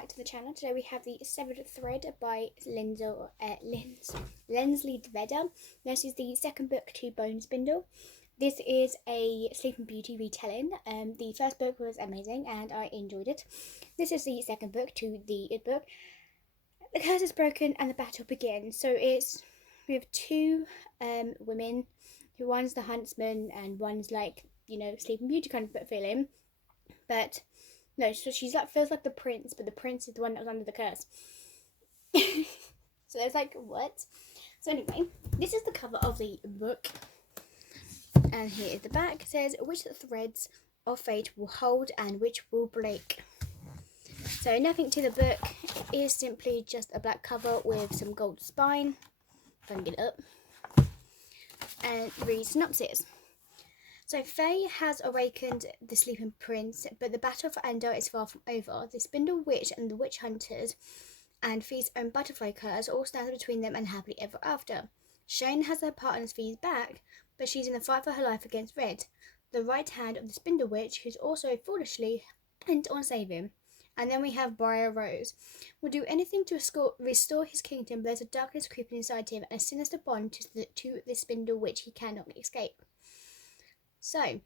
back to the channel. Today we have the Severed Thread by Lensley Vedder. This is the second book to Bone Spindle. This is a Sleeping Beauty retelling. The first book was amazing and I enjoyed it. This is the second book to the book. The curse is broken and the battle begins. So we have two women, who one's the huntsman and one's like, Sleeping Beauty kind of feeling. But no, so she's like feels like the prince, but the prince is the one that was under the curse. So it's like, what? So anyway, this is the cover of the book. And here is the back. It says, which threads of fate will hold and which will break. So nothing to the book. It is simply just a black cover with some gold spine. If I can get it up. And read synopsis. So Faye has awakened the sleeping prince, but the battle for Endor is far from over. The Spindle Witch and the Witch Hunters and Fee's own butterfly curse all stand between them and happily ever after. Shane has her partner's Fee's back, but she's in a fight for her life against Red, the right hand of the Spindle Witch, who's also foolishly bent on saving. And then we have Briar Rose. Will do anything to restore his kingdom, but there's a darkness creeping inside him and a sinister bond to the Spindle Witch he cannot escape. So,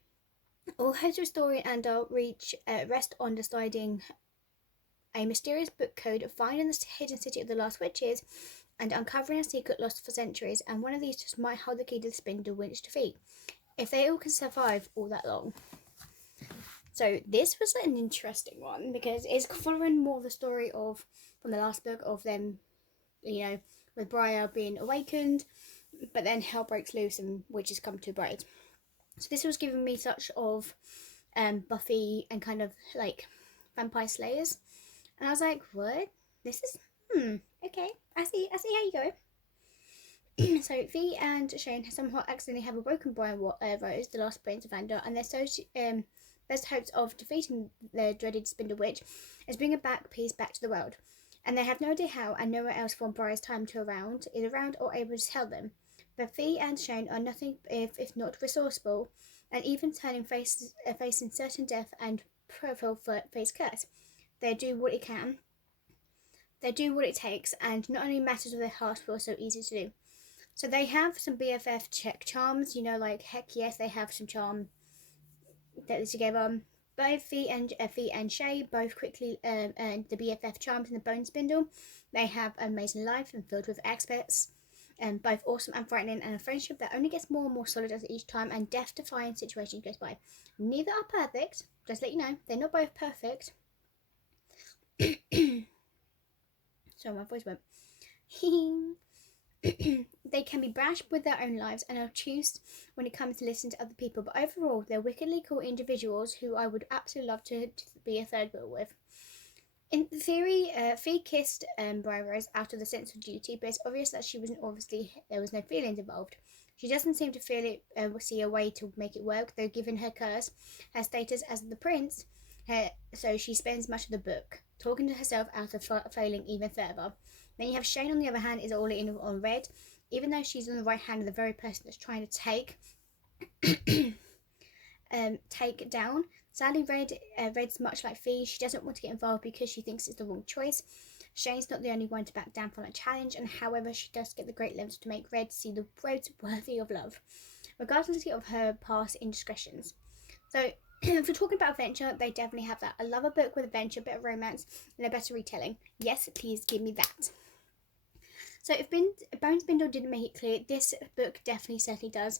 all hopes of restoring Andor rest on deciding a mysterious book code, finding the hidden city of the Last Witches, and uncovering a secret lost for centuries, and one of these just might hold the key to the Spindle Witch defeat, if they all can survive all that long. So this was an interesting one, because it's following more the story from the last book of them, with Briar being awakened, but then hell breaks loose and witches come to bride. So this was giving me such of Buffy and kind of like Vampire Slayers. And I was like, what? This is, okay. I see how you go. So Fee and Shane somehow accidentally have a broken Briar Rose, the last prince of Endor, and their best hopes of defeating the dreaded Spindle Witch is bringing peace back to the world. And they have no idea how, and nowhere else for Briar's time is around or able to tell them. But Fee and Shane are nothing if not resourceful, and even facing certain death and profile for Fae's curse. They do what it can. They do what it takes, and not only matters of their hearts, but also easy to do. So they have some BFF charms, like heck yes, they have some charm that is together. Both Fee and Shay both quickly earned the BFF charms in the Bone Spindle. They have an amazing life and filled with experts. Both awesome and frightening, and a friendship that only gets more and more solid as each time and death-defying situation goes by. Neither are perfect, just to let you know. They're not both perfect. Sorry, my voice went. They can be brash with their own lives and obtuse when it comes to listening to other people, but overall, they're wickedly cool individuals who I would absolutely love to be a third wheel with. In theory, Fee kissed Briar Rose out of the sense of duty, but it's obvious that there was no feelings involved. She doesn't seem to see a way to make it work, though given her curse, her status as the prince, so she spends much of the book talking to herself out of failing even further. Then you have Shane, on the other hand, is all in on Red, even though she's on the right hand of the very person that's trying to take down. Sadly, Red's much like Fee. She doesn't want to get involved because she thinks it's the wrong choice. Shane's not the only one to back down from a challenge, and however, she does get the great levels to make Red see the roads worthy of love, regardless of her past indiscretions. So, if we're talking about adventure, they definitely have that. I love a book with adventure, a bit of romance, and a better retelling. Yes, please give me that. So, if Bone Spindle didn't make it clear, this book certainly does.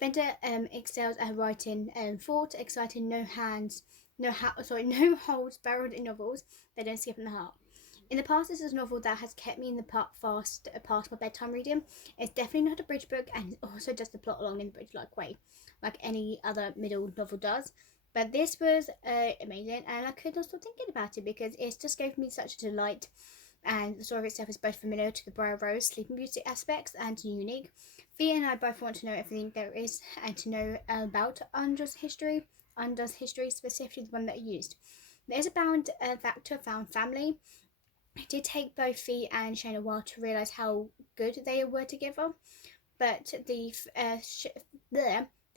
Vedder excels at writing thought, exciting, no holds barreled in novels that don't skip in the heart. In the past, this is a novel that has kept me in the past my bedtime reading. It's definitely not a bridge book, and it also does the plot along in the bridge-like way, like any other middle novel does. But this was amazing, and I could not stop thinking about it because it just gave me such a delight. And the story itself is both familiar to the Briar Rose Sleeping Beauty aspects and unique. Fee and I both want to know everything there is and to know about Unda's history, specifically the one that he used. There is a bound factor found family. It did take both Fee and Shane a while to realise how good they were together, but the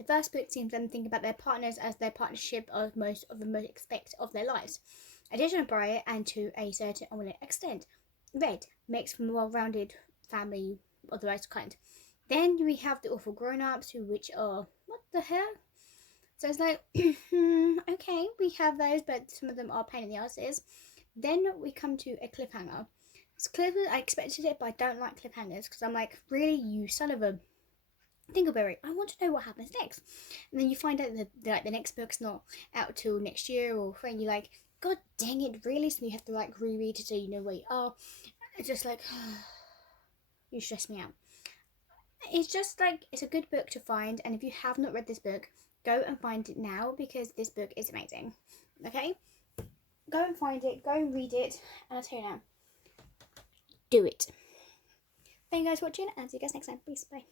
first book seems them think about their partners as their partnership of the most aspect of their lives. additional variety and to a certain extent. Red makes for a well-rounded family of the right kind. Then we have the awful grown-ups, who which are what the hell? So it's like, okay, we have those, but some of them are pain in the asses. Then we come to a cliffhanger. It's clever. I expected it, but I don't like cliffhangers because I'm like, really, you son of a Dingleberry, I want to know what happens next. And then you find out that the next book's not out till next year or when you're like, God dang it, really? So you have to like reread it so you know where you are. It's just like, you stress me out. It's just like, it's a good book to find, and if you have not read this book, go and find it now because this book is amazing. Okay? Go and find it, go and read it, and I'll tell you now, do it. Thank you guys for watching, and see you guys next time. Peace, bye.